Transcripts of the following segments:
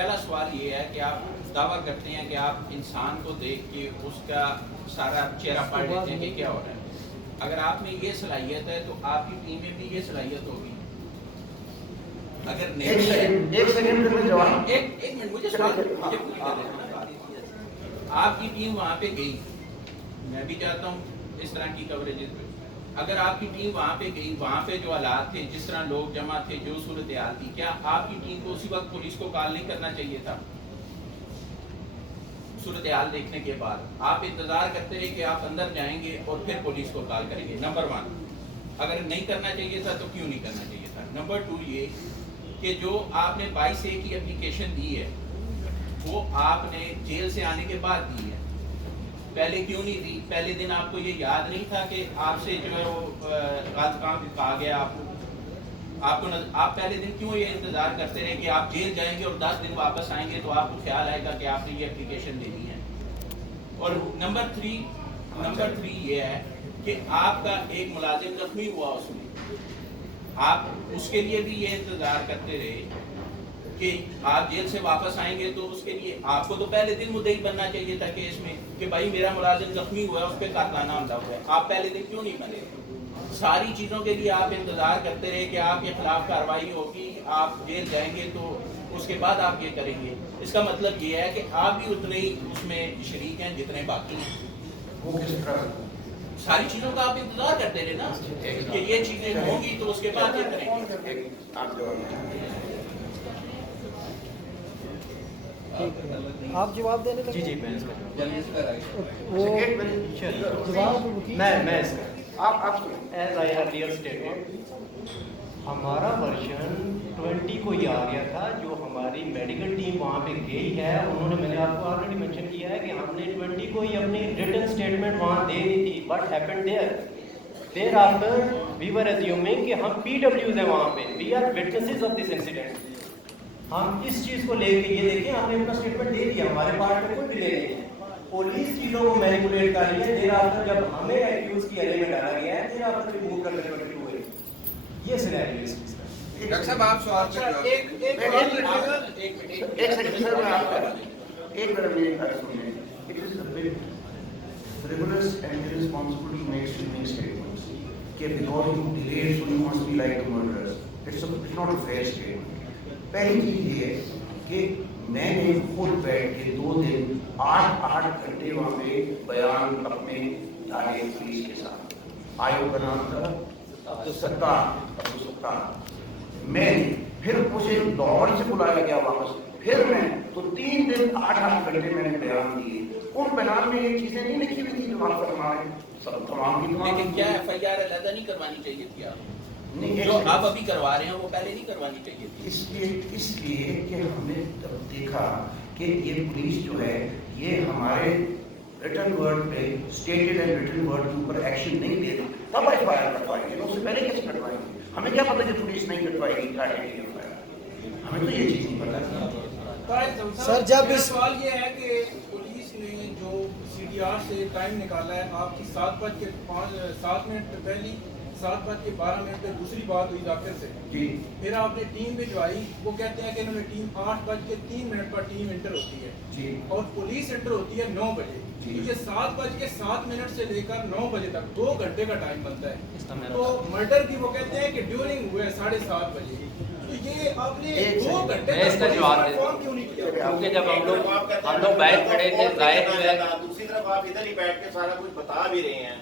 پہلا سوال یہ ہے کہ آپ دعویٰ کرتے ہیں کہ آپ انسان کو دیکھ کے اس کا سارا چہرہ پڑھ لیتے ہیں کہ کیا ہو رہا ہے. اگر آپ میں یہ صلاحیت ہے تو آپ کی ٹیم میں بھی یہ صلاحیت ہوگی. اگر نہیں ہے ایک منٹ مجھے سوال آپ کی ٹیم وہاں پہ گئی, میں بھی چاہتا ہوں اس طرح کی کوریج. اگر آپ کی ٹیم وہاں پہ گئی, وہاں پہ جو حالات تھے, جس طرح لوگ جمع تھے, جو صورتحال تھی, کیا آپ کی ٹیم کو اسی وقت پولیس کو کال نہیں کرنا چاہیے تھا؟ صورتحال دیکھنے کے بعد آپ انتظار کرتے رہے کہ آپ اندر جائیں گے اور پھر پولیس کو کال کریں گے. نمبر 1, اگر نہیں کرنا چاہیے تھا تو کیوں نہیں کرنا چاہیے تھا؟ نمبر 2 یہ کہ جو آپ نے 22A کی اپلیکیشن دی ہے وہ آپ نے جیل سے آنے کے بعد دی ہے, پہلے کیوں نہیں دی؟ پہلے دن آپ کو یہ یاد نہیں تھا کہ آپ سے جو ہے وہ غلط کام کہا گیا آپ کو آپ پہلے دن کیوں یہ انتظار کرتے رہے کہ آپ جیل جائیں گے اور 10 دن واپس آئیں گے تو آپ کو خیال آئے گا کہ آپ نے یہ اپلیکیشن دینی ہے؟ اور نمبر 3 یہ ہے کہ آپ کا ایک ملازم زخمی ہوا اس میں, آپ اس کے لیے بھی یہ انتظار کرتے رہے کہ آپ جیل سے واپس آئیں گے تو اس کے لیے آپ کو تو پہلے دن مدعی بننا چاہیے تھا کیس میں کہ بھائی میرا ملازم زخمی ہوا ہے, اس پہ قاتلانہ حملہ ہوا ہے. آپ پہلے دن کیوں نہیں بنے؟ ساری چیزوں کے لیے آپ انتظار کرتے رہے کہ آپ کے خلاف کارروائی ہوگی, آپ جیل جائیں گے تو اس کے بعد آپ یہ کریں گے. اس کا مطلب یہ ہے کہ آپ بھی اتنے ہی اس میں شریک ہیں جتنے باقی ہیں. ساری چیزوں کا آپ انتظار کرتے رہے نا کہ یہ چیزیں ہوں گی تو اس کے بعد یہ کریں گے. آپ جواب دینے لگے؟ جی میں ایز آئی ارلیئر اسٹیٹمنٹ, ہمارا ورژن 20 کو یہ آ گیا تھا. جو ہماری میڈیکل ٹیم وہاں پہ گئی ہے انہوں نے, میں نے آپ کو آلریڈی مینشن کیا ہے کہ ہم نے 20 کو ہی اپنی ریٹن اسٹیٹمنٹ وہاں دے دی تھی. But happen there after we were assuming کہ ہم PWs ہیں وہاں پہ, we are witnesses of this incident. ہم اس چیز کو لے کے یہ دیکھیں ہم نے اپنا اسٹیٹمنٹ دے دیا, ہمارے پارٹ میں کوئی بھی لے نہیں. پولیس چیزوں کو مینیپولیٹ کر رہی ہے. دیر آفٹر جب ہمیں ایکیوز کی ایرے میں ڈالا گیا ہے, دیر آفٹر ریموو کر کے ہوئے. یہ سینیریو اس چیز کا. ڈاکٹر صاحب آپ سوال frivolous and irresponsible to make statements. Because you delayed, so you must be like the murderers. It's not a fair statement. پہلی چیز یہ ہے کہ میں نے خود بیٹھ کے 2 دن 8 گھنٹے وہاں پہ بیان اپنے ڈالے پولیس کے ساتھ. آیوگ کا نام تھا عبدالستار. میں پھر اسے لاہور سے بلایا گیا واپس, پھر میں تو 3 دن 8 گھنٹے میں نے بیان دیے. ان بیان میں یہ چیزیں نہیں لکھی ہوئی تھی جو آپ فرمائے سب تمام کی تمام. لیکن کیا FIR علیحدہ نہیں کروانی چاہیے تھی آپ؟ جو آپ ابھی کروا رہے ہیں وہ پہلے نہیں کروانی چاہیے تھی. اس لیے کہ ہم نے دیکھا کہ یہ پولیس جو ہے یہ ہمارے ریٹن ورڈ پہ اسٹیٹڈ اینڈ ریٹن ورڈ کے اوپر ایکشن نہیں لے رہی, تب FIR کٹوائیں گے. اس سے پہلے کیسے کٹوائیں گے؟ ہمیں کیا پتہ کہ پولیس نہیں کٹوائے گی کاٹے گی FIR؟ ہمیں تو یہ چیز نہیں پتا. سر جب اس سوال یہ ہے کہ پولیس نے جو CDR سے ٹائم نکالا ہے, آپ کی 7:07 پہلی 7:12 پہ دوسری بات ہوئی ڈاکٹر سے, پھر آپ نے ٹیم بھجوائی. وہ کہتے ہیں کہ انہوں نے ٹیم 8:03 پر ٹیم انٹر ہوتی ہے اور پولیس انٹر ہوتی ہے 9 بجے. یہ 7:07 سے لے کر 9 بجے تک 2 گھنٹے کا ٹائم بنتا ہے. تو مرڈر کی وہ کہتے ہیں کہ ڈیورنگ ہوئے 7:30 بجے. تو یہ آپ نے 2 گھنٹے میں اس کا جواب کیوں نہیں کیا؟ کیونکہ جب ہم لوگ باہر کھڑے تھے, ظاہر جو ہے دوسری طرف آپ ادھر ہی بیٹھ کے سارا کچھ بتا بھی رہے ہیں.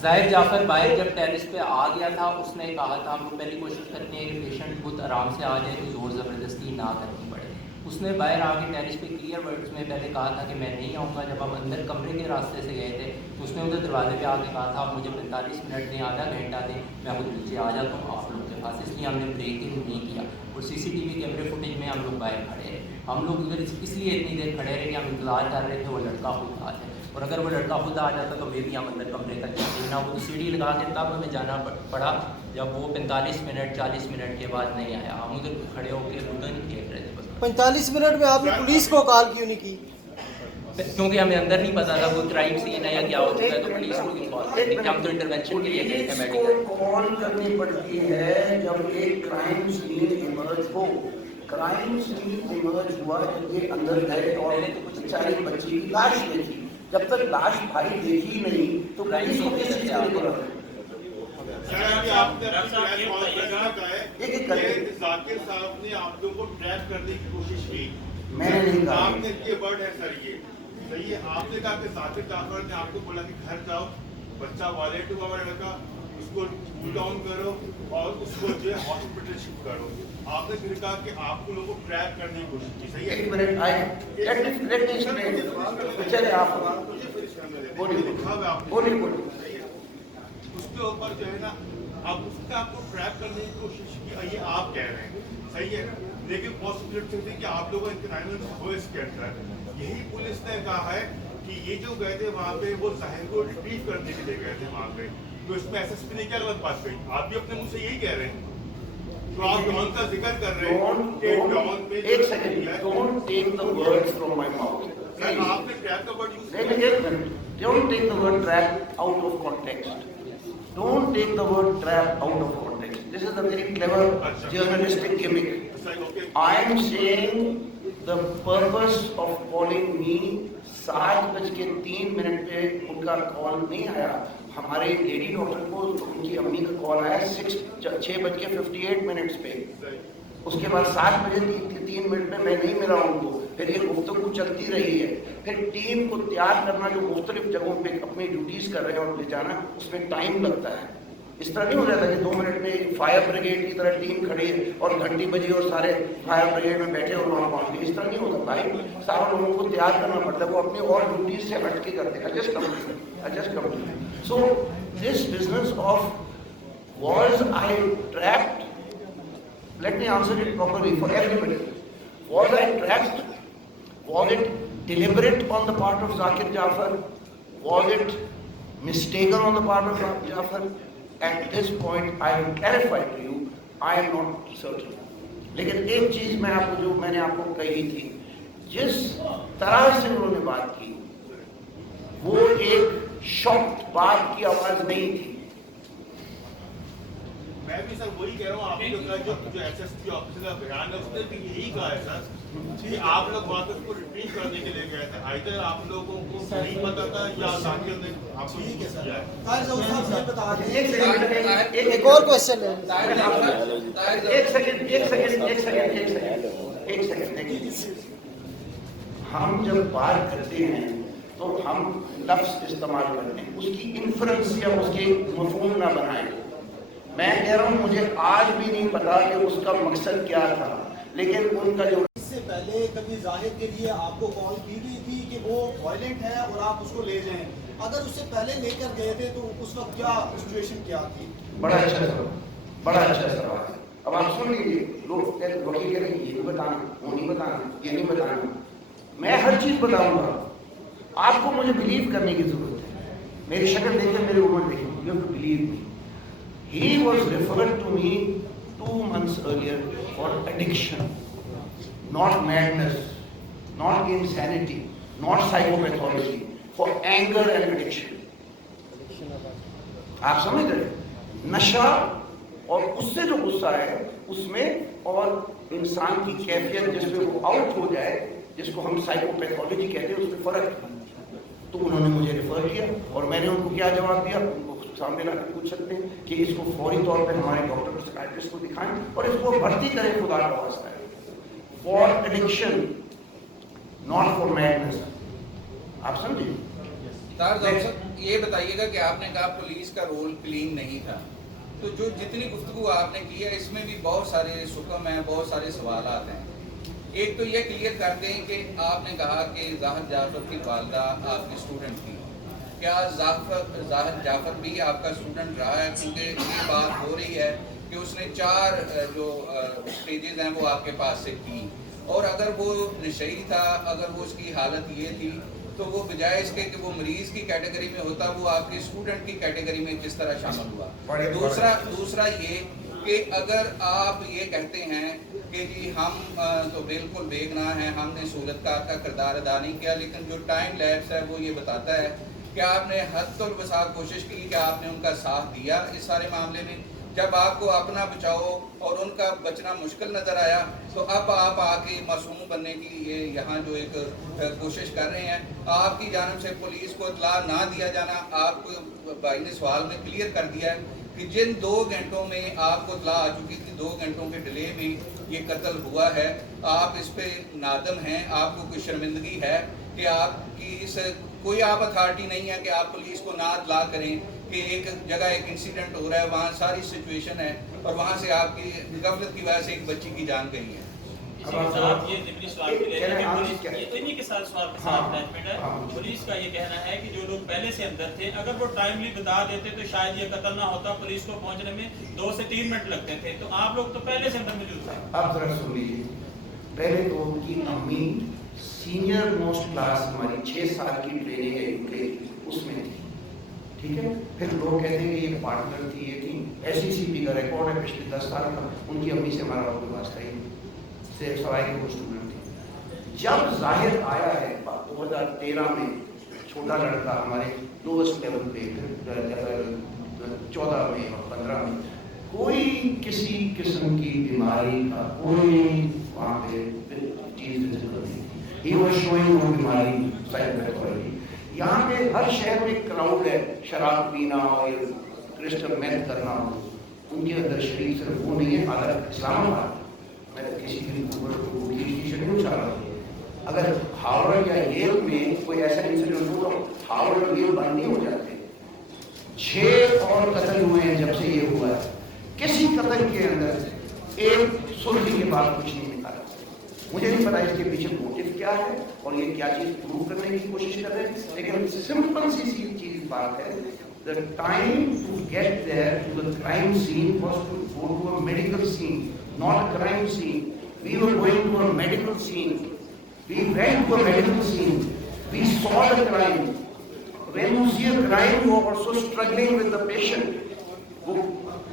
ظاہر جعفر باہر جب ٹیرس پہ آ گیا تھا, اس نے کہا تھا ہم لوگ پہلی کوشش کرتے ہیں کہ پیشنٹ خود آرام سے آ جائے تو زور زبردستی نہ کرنی پڑے. اس نے باہر آ کے ٹیرس پہ کلیئر ورڈز میں پہلے کہا تھا کہ میں نہیں آؤں گا. جب ہم اندر کمرے کے راستے سے گئے تھے تو اس نے ادھر دروازے پہ آ کے کہا تھا مجھے 45 منٹ دیں, آدھا گھنٹہ دیں, میں خود نیچے آ جاتا ہوں آپ لوگ کے پاس. اس لیے ہم نے بریکنگ نہیں کیا. اور CCTV کیمرے فوٹیج میں ہم لوگ باہر کھڑے رہے. ہم لوگ ادھر اس لیے اتنی دیر کھڑے رہے کہ ہم انتظار کر رہے تھے وہ لڑکا خود آ جائے. اور اگر وہ لڑکا خود آ جاتا تو میں بھی ہم اندر کمرے تک جاتے نہ. وہ سیڑھی لگا کے تب ہمیں جانا پڑا جب وہ 45 منٹ 40 منٹ کے بعد نہیں آیا. ہم ادھر کھڑے ہو کے ادھر نہیں کھیل رہے تھے. بس 45 منٹ میں آپ نے پولیس کو کال کیوں نہیں کی؟ کیونکہ ہمیں اندر نہیں پتا تھا وہ کرائم سین ہے یا کیا ہو چکا ہے, تو پولیس کو کیوں کال کریں گے؟ ہم تو انٹرونشن کے لیے گئے تھے. پولیس کو کال کرنی پڑتی ہے جب ایک کرائم سین ایمرج ہو. क्राइम सीन इमर्ज हुआ जब ये अंदर गए और बेचारे बच्चे की लाश देखी। जब तक लाश भाई देखी नहीं तो पुलिस को किस चीज के लिए एक एक करके जाकिर साहब ने आप लोगों को ट्रैप करने की कोशिश की, मैंने नहीं कहा। आपने ये वर्ड है सर, ये सही है। आपने कहा कि जाकिर जाफर ने आपको बोला कि घर जाओ, बच्चा वायलेट हुआ हमारा लड़का, उसको कूल डाउन करो और उसको जो है हॉस्पिटल शिफ्ट करो। आपने फिर कहा कि आपको लोगों को ट्रैप करने की कोशिश की, सही है। एक मिनट लेट मी एक्सप्लेन। चले आप बोलिए। उसके ऊपर जो है ना, अब उसने आपको ट्रैप करने की कोशिश की, ये आप कह रहे हैं, सही है। लेकिन पॉसिबिलिटी थी कि आप लोगों का हो इसके अंदर। यही पुलिस ने कहा है कि ये जो गए थे वहाँ पे, वो जाहिर को रिट्रीव करने के लिए गए थे वहाँ पे। तो इसमें एसएसपी ने क्या गलत बात कही? आप भी अपने मुंह से यही कह रहे हैं। तो आप डॉन का जिक्र कर रहे हैं कि डॉन पे एक सेकंड, don't take the words from my mouth. Sir, आपने ट्रैप का word use Let me get a minute. Don't take the word trap out of context. Don't take the word trap out of context. This is a very clever journalistic gimmick. I am saying the purpose of calling me 7:03 पे उनका call नहीं आया। हमारे lady doctor को उनकी अम्मी का call आया 6:58 पे। उसके बाद 7:03 में मैं नहीं मिला उनको। फिर ये गुफ्तगू चलती रही है। फिर टीम को तैयार करना, जो मुख्तलिफ जगहों पे अपनी ड्यूटीज़ कर रहे हैं और ले जाना, उसमें टाइम लगता है। इस तरह नहीं हो जाता कि 2 मिनट में फायर ब्रिगेड की तरह टीम खड़ी है और घंटी बजी और सारे फायर ब्रिगेड में बैठे और वहाँ पहुँच गए। इस तरह नहीं होता भाई, सारे लोगों को तैयार करना पड़ता है। वो अपनी और ड्यूटीज से हट के करते हैं। Just complete. So this business of was I trapped? Let me answer it properly for everybody. Was I trapped? Was it deliberate on the part of Zakir Jafar? Was it mistaken on the part of Zakir Jafar? At this point, I will clarify to you, I am not certain. लेकिन एक चीज मैं आपको, जो मैंने आपको कही थी, जिस तरह से उन्होंने बात की, वो एक शॉक्ड बात की आवाज नहीं थी। मैं भी सर वही कह रहा हूँ। आपने जो एसएसपी ऑफिसर का बयान है, उसने भी यही कहा है सर कि आप लोग वहाँ पे उसको रिट्रीव करने के लिए गए थे। आइदर आप लोगों को नहीं पता था या जाकिर ने आपको किया है। एक और क्वेश्चन है। एक सेकंड। हम जब बात करते हैं तो हम लफ्ज इस्तेमाल करते हैं, उसकी इन्फ्रेंस या उसके मफहूम ना बनाएं। मैं कह रहा हूँ मुझे आज भी नहीं पता कि उसका मकसद क्या था, लेकिन उनका जो इससे पहले कभी जाहिर के लिए आपको कॉल की गई थी कि वो वायलेंट है और आप उसको ले जाएं, अगर उससे पहले लेकर गए थे तो उस वक्त क्या सिचुएशन क्या थी? बड़ा अच्छा सवाल है। अब आप सुन लीजिए, लोग वकील कह रहे हैं ये नहीं बताना, वो नहीं बताना, ये नहीं बताना। मैं हर चीज बताऊंगा, आपको मुझे बिलीव करने की जरूरत है। मेरी शक्ल देखिए, मेरी उम्र देखिए, you have to believe me. He was referred to me 2 months earlier for addiction, not madness, not insanity, not psychopathology, for anger and addiction. आप समझ रहे? नशा और उससे जो गुस्सा है उसमें, और इंसान की कैफियत जिसमें वो आउट हो जाए, जिसको हम साइकोपैथोलॉजी कहते हैं, उसमें फर्क है। तो उन्होंने मुझे रेफर किया और मैंने उनको क्या जवाब दिया, उनको सामने लाकर पूछ सकते हैं कि इसको फौरी तौर पे हमारे डॉक्टर साइकियाट्रिस्ट को दिखाएं और इसको भर्ती करें, खुदा का वास्ता है, for addiction, not for madness. आप समझे? ये बताइएगा कि आपने कहा पुलिस का रोल क्लीन नहीं था, तो जो जितनी गुफ्तगू आपने की है इसमें भी बहुत सारे सुकम हैं, बहुत सारे सवालात हैं। एक तो ये क्लियर कर दें कि आपने कहा कि जाहिर जाफर की वालदा आपकी स्टूडेंट थी, क्या जाहिर जाफर भी आपका स्टूडेंट रहा है? क्योंकि ये बात हो रही है कि उसने 4 जो स्टेजेस हैं वो आपके पास से की, और अगर वो नशई था, अगर वो उसकी हालत ये थी, तो वो बजाय इसके कि वो मरीज की कैटेगरी में होता, वो आपके स्टूडेंट की कैटेगरी में किस तरह शामिल हुआ? दूसरा ये कि अगर आप ये कहते हैं कि जी हम तो बिल्कुल बेगुनाह हैं, हमने सूरतकार का किरदार अदा नहीं किया, लेकिन जो टाइम लैप्स है वो ये बताता है कि आपने हद तक वसा कोशिश की कि आपने उनका साथ दिया इस सारे मामले में, जब आपको अपना बचाओ और उनका बचना मुश्किल नज़र आया तो अब आप आके मासूम बनने की ये यहाँ जो एक कोशिश कर रहे हैं। आपकी जानिब से पुलिस को इतला ना दिया जाना, आपको भाई ने सवाल में क्लियर कर दिया है कि जिन 2 घंटों में आपको इतला आ चुकी थी, 2 घंटों के डिले में ये कत्ल हुआ है। आप इस पे नादम हैं, आपको कोई शर्मिंदगी है कि आपकी इस कोई आप अथॉरिटी नहीं है कि आप पुलिस को ना इतला करें कि एक जगह एक इंसिडेंट हो रहा है, वहाँ सारी सिचुएशन है और वहाँ से आपकी गफलत की वजह से एक बच्ची की जान गई है। साहब ये ज़िमनी सवाल के लिए है कि पुलिस ये इन्हीं के साथ सवाल के साथ अटैचमेंट है। पुलिस का ये कहना है कि जो लोग पहले से अंदर थे अगर वो टाइमली बता देते तो शायद ये कत्ल ना होता, पुलिस को पहुंचने में 2 से 3 मिनट लगते थे। तो आप लोग तो पहले से अंदर मौजूद थे। आप जरा सुन लीजिए, पहले तो उनकी अम्मी सीनियर मोस्ट क्लास हमारी 6 साल की ट्रेनिंग है यूके उसमें थी, ठीक है। फिर लोग कहते हैं कि ये पार्टनर थी, ये थी। SECP का रिकॉर्ड है पिछले 10 साल का, उनकी अम्मी से हमारा कोई वास्ता ही नहीं, सिर्फ सवाई के वो स्टूडेंट थे। जब जाहिर आया है 2013 में, छोटा लड़का हमारे लोवेस्ट लेवल पे 14 में और 15 में कोई किसी किस्म की बीमारी का कोई वहाँ पे चीज़ नहीं थी। He was showing no बीमारी साइकोलॉजी। यहाँ पे हर शहर में क्राउड है, शराब पीना और क्रिस्टल मेथ करना, उनके अंदर शरीर सिर्फ वो नहीं है। अगर इस्लामाबाद मैं किसी की नहीं चाह रहा हूँ, अगर हार्वर्ड या येल में कोई ऐसा इंसिडेंट हो तो हार्वर्ड और येल बंद नहीं हो जाते। 6 और कत्ल हुए हैं जब से ये हुआ है। किसी कत्ल के अंदर एक सुर्खी के बाद कुछ नहीं निकाला। मुझे नहीं पता इसके पीछे मोटिव क्या है और ये क्या चीज प्रूव करने की कोशिश कर रहे हैं, लेकिन सिंपल सी चीज बात है, the time to get there to the crime scene was to go to a medical scene, not a crime scene. We were going to a medical scene. We went to a medical scene. We saw the crime. When you see a crime, you are also struggling with the patient. वो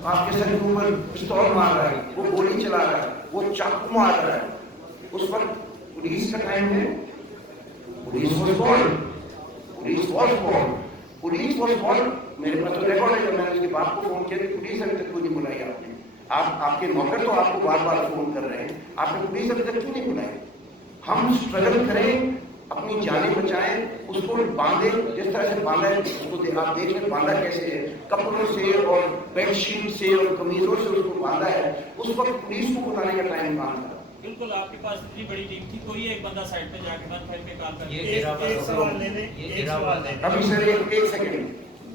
आपके sir के ऊपर पिस्तौल मार रहा है, वो गोली चला रहा है, वो चाकू मार रहा है। उस वक्त पुलिस का टाइम है, police was called, police was called, police was called। मेरे पास तो रिकॉर्ड है, मैंने उसके बाप को फोन किया कि पुलिस अभी तक क्यों नहीं बुलाई आपने? आपके नौकर तो आपको बार बार फोन कर रहे हैं, आपने पुलिस अभी तक क्यों नहीं बुलाई? हम स्ट्रगल करें, अपनी जानें बचाएं, उसको बांधे जिस तरह से बांधा है उसको आप देख लें बांधा कैसे है, कपड़ों से और बेडशीट से और कमीजों से उसको बांधा है। उस वक्त पुलिस को बुलाने का टाइम कहाँ था? बिल्कुल आपके पास इतनी बड़ी टीम थी, कोई एक बंदा साइड पे जाके 1-5 पे काम कर एक सवाल ले लें। अभी सर एक सेकंड,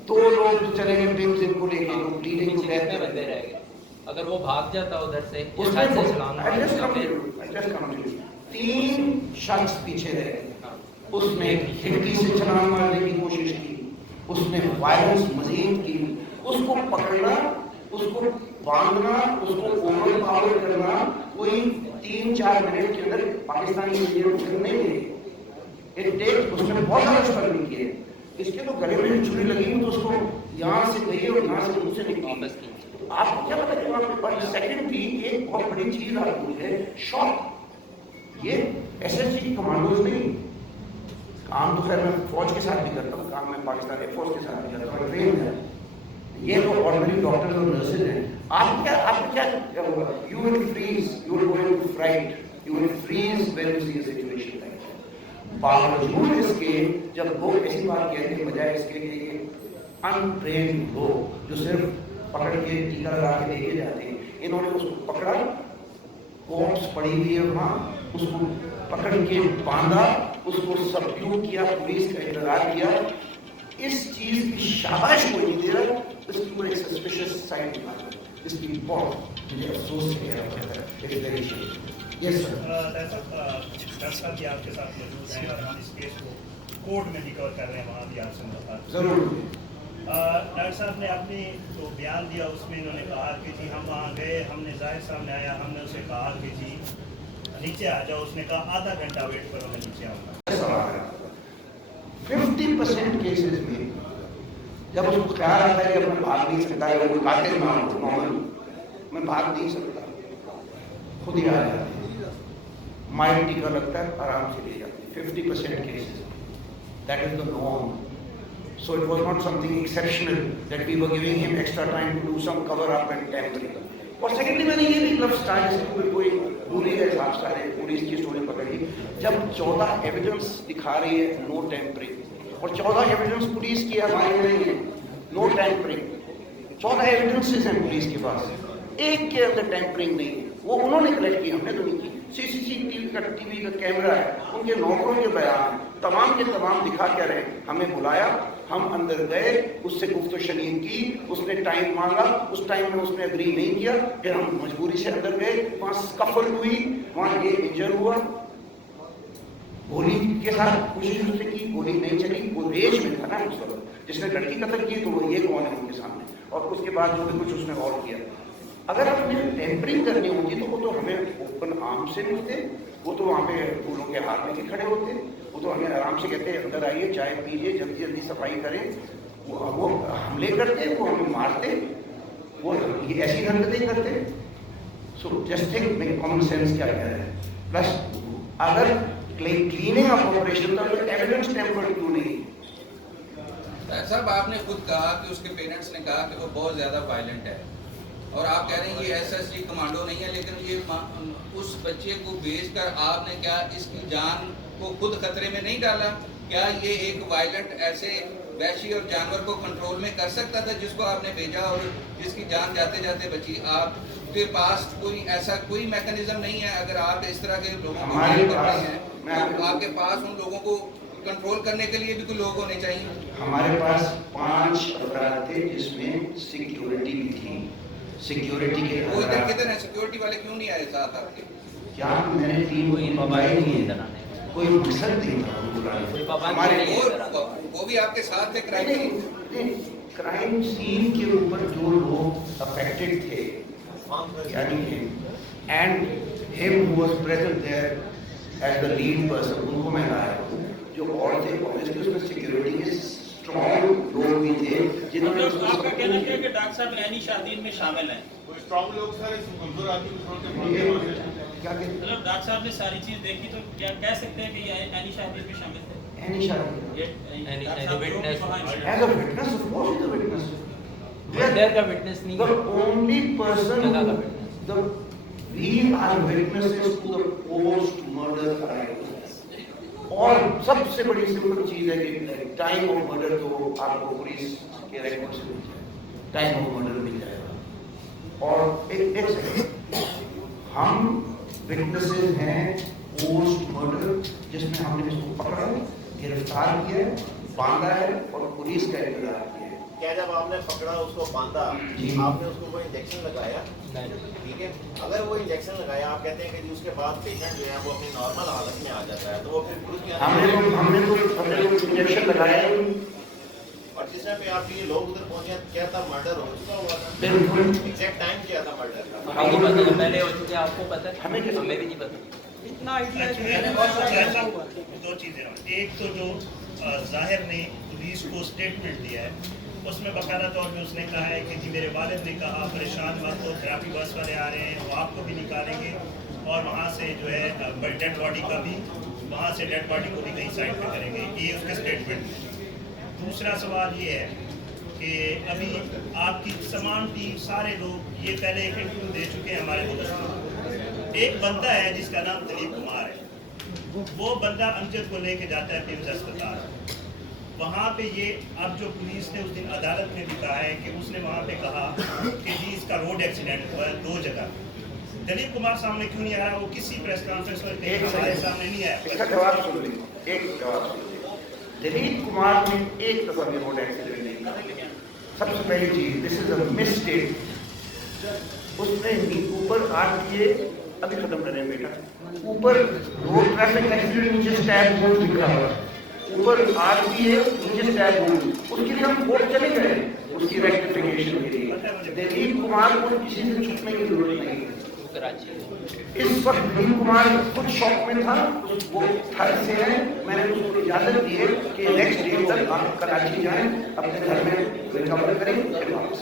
2 लोग जो चले गए टीम जिनको लेके ब्लीडिंग टू डेथ बंदे रह गए। अगर वो भाग जाता उधर से उसमें छत से छलांग मार देता, 3 शख्स पीछे रहे। उसने खिड़की से छलांग मारने की कोशिश की, उसने वायलेंस मजीद की, उसको पकड़ना, उसको बांधना, उसको ओवर पावर करना कोई 3-4 मिनट के अंदर पाकिस्तानी इंजीनियर नहीं है। एक डेट उसने बहुत सारा स्ट्रगल किए। इसके तो गले में छुरी लगी तो उसको यहाँ से गई और यहाँ से मुझसे निकली। आपको क्या पता कि वहाँ पर सेकंड भी एक बहुत बड़ी चीज आती है, शॉक। ये SSG कमांडोज नहीं, काम तो खैर मैं फौज के साथ भी करता हूँ, काम मैं पाकिस्तान एयरफोर्स के साथ भी करता हूँ, ट्रेन है। ये तो ऑर्डिनरी डॉक्टर्स और नर्सेज हैं। आप क्या you will freeze, you will go into fright, you will freeze when you see a situation like that. बावजूद इसके जब लोग ऐसी बात कहते हैं, बजाय इसके कि ये अनट्रेन्ड लोग जो सिर्फ पकड़ के टीका लगा के लेके जाते हैं, इन्होंने उसको पकड़ा, कॉप्स पड़ी हुई है वहाँ, उसको पकड़ के बांधा, उसको सबड्यू किया, पुलिस का इंतजार किया। इस चीज की शाबाश कोई नहीं दे रहा, इसकी कोई सस्पिशियस साइड नहीं, इसकी बहुत मुझे अफसोस है। यस सर, डॉक्टर साहब भी आपके साथ मौजूद हैं और हम इस केस को कोर्ट में रिकवर कर रहे हैं, वहाँ भी आपसे मुलाकात जरूर। डॉक्टर साहब ने अपनी तो बयान दिया, उसमें इन्होंने कहा कि जी हम वहाँ गए, हमने जाहिर सामने आया, हमने उसे कहा कि जी नीचे आ जाओ, उसने कहा आधा घंटा वेट करो, मैं नीचे आऊँगा। 50% केसेस में जब उसको ख्याल आता है कि मैं भाग नहीं सकता है, वो कातिल ना हो, नॉर्मल मैं भाग नहीं सकता, खुद ही आ जाते हैं, माइंड टीका लगता है, आराम से ले जाते हैं। 50% cases, that is the norm. So it was not something exceptional that we were giving him extra time to do some cover up and tampering. और सेकेंडली मैंने ये भी क्लब स्टार जैसे कोई भूले गए साहब सारे पुलिस की स्टोरी पकड़ ली, जब 14 एविडेंस दिखा रही है नो टैंपरिंग और 14 एविडेंस पुलिस की हमारी नहीं है नो टैंपरिंग, 14 एविडेंसेस हैं पुलिस के पास, एक के अंदर टैंपरिंग नहीं है, वो उन्होंने कलेक्ट की, हमने तो नहीं की। सीसीटीवी का कैमरा है, उनके नौकरों के बयान तमाम के तमाम दिखा क्या रहे, हमें बुलाया, हम अंदर गए, उससे गुफ्तशनी की, उसने टाइम मांगा, उस टाइम में उसने एग्री नहीं किया, फिर हम मजबूरी से अंदर गए, वहाँ स्कफल हुई, वहाँ ये इंजर हुआ, गोली के साथ कोशिश उसने की, गोली नहीं चली, वो रेज में था ना उस वक्त, जिसने लड़की कत्ल की तो वो ये कौन है उनके सामने, और उसके बाद जो भी कुछ उसने और किया। अगर हमें टेम्परिंग करनी होती तो वो तो हमें ओपन आर्म से मिलते, वो तो वहाँ पे फूलों के हाथ में खड़े होते, वो तो हमें आराम से कहते अंदर आइए, चाय पीजिए, जल्दी जल्दी सफाई करें, वो हमले करते, वो हमें मारते, वो ये ऐसी हरकतें करते। So just think common sense क्या कह रहे हैं। प्लस अगर क्लीनिंग ऑफ ऑपरेशन था तो एविडेंस टेम्पर्ड क्यों नहीं? साहब आपने खुद कहा कि उसके पेरेंट्स ने कहा कि वो बहुत ज़्यादा वायलेंट है, और आप कह रहे हैं ये एसएसजी कमांडो नहीं है, लेकिन ये उस बच्चे को भेजकर आपने क्या इसकी जान को खुद खतरे में नहीं डाला? क्या ये एक वायलेंट ऐसे वैशी और जानवर को कंट्रोल में कर सकता था जिसको आपने भेजा और जिसकी जान जाते जाते बची? आपके पास कोई ऐसा कोई मैकेनिज्म नहीं है? अगर आप इस तरह के लोगों को डील कर रहे हैं तो आपके पास उन लोगों को कंट्रोल करने के लिए भी कोई लोग होने चाहिए। हमारे पास 5 अपराध थे जिसमें सिक्योरिटी भी थी, सिक्योरिटी के वो इधर किधर है? सिक्योरिटी वाले क्यों नहीं आए साथ आपके? क्या मैंने टीम कोई मोबाइल नहीं इधर आने, कोई मकसद नहीं था कोई पाबंदी हमारे नहीं है इधर आने। वो भी आपके साथ थे क्राइम सीन के ऊपर जो लोग अफेक्टेड थे, यानी and him who was present there as the lead person, उनको मैं लाया। जो और थे ऑब्वियसली उसमें सिक्योरिटी के स्ट्रॉन्ग लोग भी थे जिन्होंने आपका कहना है कि डॉक्टर साहब नैनी शादीन में शामिल हैं, कोई स्ट्रॉन्ग लोग सर इस गुलजर आदमी को छोड़ के क्या कहते मतलब डॉक्टर साहब ने सारी चीज देखी तो क्या कह सकते हैं कि ये नैनी शादीन में शामिल थे? एनी शादी witness as a witness, of course the witness, murder का विटनेस नहीं the है, only person जगह का witness। we are witnesses to the post murder crime। और सबसे बड़ी सिंपल चीज है कि टाइम ऑफ मर्डर तो आपको पुलिस के रिकॉर्ड से मिल जाएगा, टाइम ऑफ मर्डर मिल जाएगा। और एक सेकंड, हम विटनेसेस हैं पोस्ट मर्डर जिसमें हमने उसको पकड़ा, गिरफ्तार किया, बांधा है और पुलिस का इंतजार किया। क्या जब आपने पकड़ा उसको बांधा, जी। आपने उसको कोई इंजेक्शन लगाया? ठीक है, अगर वो इंजेक्शन लगाया, आप कहते हैं कि जी उसके बाद पेशेंट जो है वो अपनी नॉर्मल हालत में आ जाता है, तो वो फिर पुलिस के हमने तो इंजेक्शन लगाया ही नहीं। और जिस टाइम पे आप ये लोग उधर पहुंचे क्या था, मर्डर हो चुका हुआ था? बिल्कुल। एग्जैक्ट टाइम क्या था मर्डर का? हमें नहीं पता, पहले हो चुके, आपको पता है, हमें हमें भी नहीं पता। इतना ऐसा दो चीज़ें हैं। एक तो जो जाहिर ने पुलिस को स्टेटमेंट दिया है उसमें बाकायदा तौर पे उसने कहा है कि जी मेरे वालिद ने कहा परेशान मत हो, थेरेपी बस वाले आ रहे हैं, वो आपको भी निकालेंगे और वहाँ से जो है डेड बॉडी का भी, वहाँ से डेड बॉडी को भी कहीं साइड पे करेंगे, ये उसके स्टेटमेंट है। दूसरा सवाल ये है कि अभी आपकी तमाम टीम सारे लोग ये पहले एक इंटरव्यू दे चुके हैं हमारे दोस्तों। एक बंदा है जिसका नाम दिलीप कुमार है, वो बंदा अमजद को लेके जाता है पिम्स अस्पताल, वहाँ पे ये अब जो पुलिस ने उस दिन अदालत में भी कहा है कि उसने वहाँ पे कहा कि जी इसका रोड एक्सीडेंट हुआ है 2 जगह। दिलीप कुमार सामने क्यों नहीं आया? वो किसी प्रेस कॉन्फ्रेंस में हमारे सामने नहीं आया। इसका जवाब सुन लीजिए, एक जवाब सुन लीजिए। दिलीप कुमार ने एक दफा भी रोड एक्सीडेंट नहीं किया। सबसे पहली चीज, दिस इज अ मिस्टेक। उसने ऊपर आके अभी खत्म करें बेटा, ऊपर रोड ट्रैफिक एक्सीडेंट नीचे स्टैब बोर्ड लिखा हुआ है, ऊपर आरपीए नीचे स्टैब बोर्ड, उसके लिए हम कोर्ट चले गए उसकी रेक्टिफिकेशन के लिए। दिलीप कुमार को किसी से छुपने की जरूरत नहीं है। इस वक्त दिलीप कुमार खुद शॉक में था, वो घर से है, मैंने उसको इजाजत दी है कि नेक्स्ट डे तक आप कराची जाएं, अपने घर में रिकवर करें, फिर वापस।